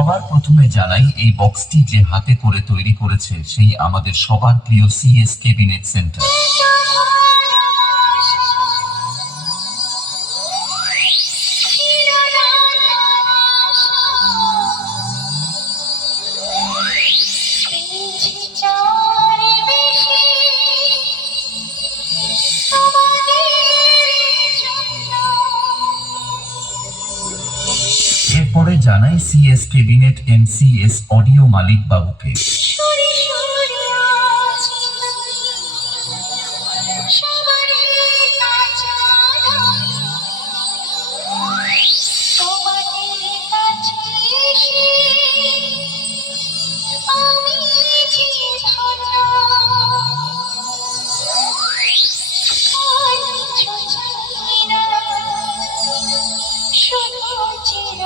সবার প্রথমে জানাই এই বক্সটি যে হাতে করে তৈরি করেছে সেই আমাদের সবার প্রিয় সিএস ক্যাবিনেট সেন্টার। এরপরে জানাই সিএস ক্যাবিনেট এমসিএস অডিও মালিক বাবুকে। শুধু চির